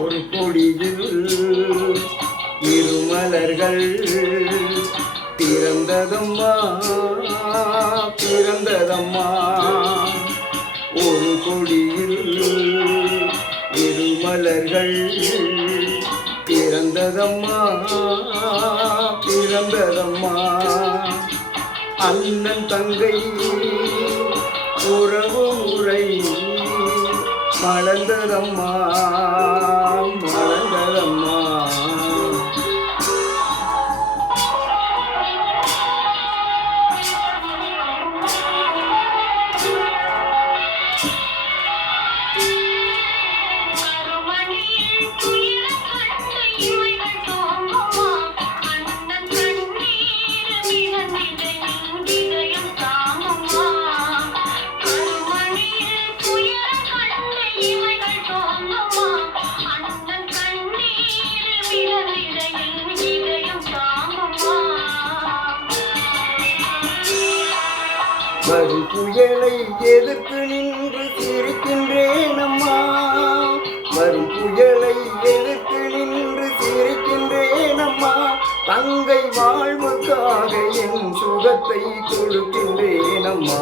ஒரு கொடியில் இருமலர்கள் பிறந்ததம்மா பிறந்ததம்மா. ஒரு கொடியில் இருமலர்கள் பிறந்ததம்மா பிறந்ததம்மா. அண்ணன் தங்கை உறவு முறை மலர்ந்ததம்மா மலர்ந்ததம்மா. வரும் புயலை எதிர்த்து நின்று சிரிக்கின்றேன் அம்மா. வரும் புயலை எதிர்த்து நின்று சிரிக்கின்றேன் அம்மா. தங்கை வாழ்வுக்காக என் சுகத்தை கொடுக்கின்றேன் அம்மா.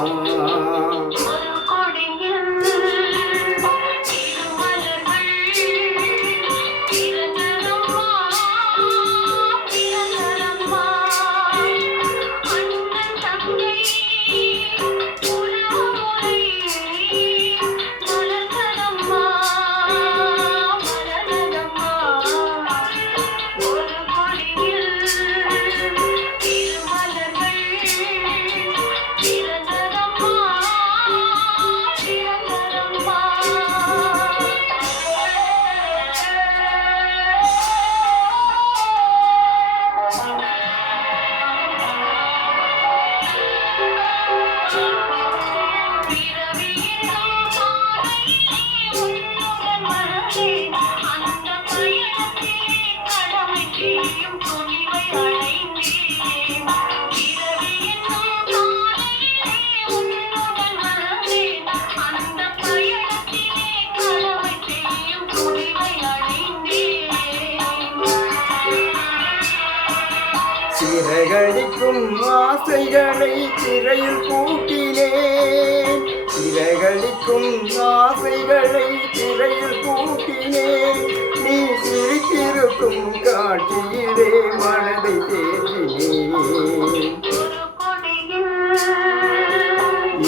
சிறகடிக்கும் ஆசைகளை சிறையில் பூட்டினேன். சிறகடிக்கும் ஆசைகளை சிறையில் பூட்டினேன். நீ சிரித்திருக்கும் காட்சியிலே மனதை தேற்றினேன்.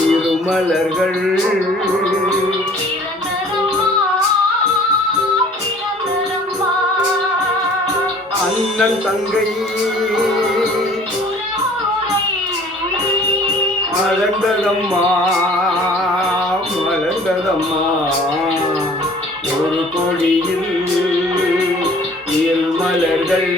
இருமலர்கள் அண்ணன் தங்கை மலர்ந்ததம்மா மலர்ந்ததம்மா. ஒரு கொடியில் இருமலர்கள்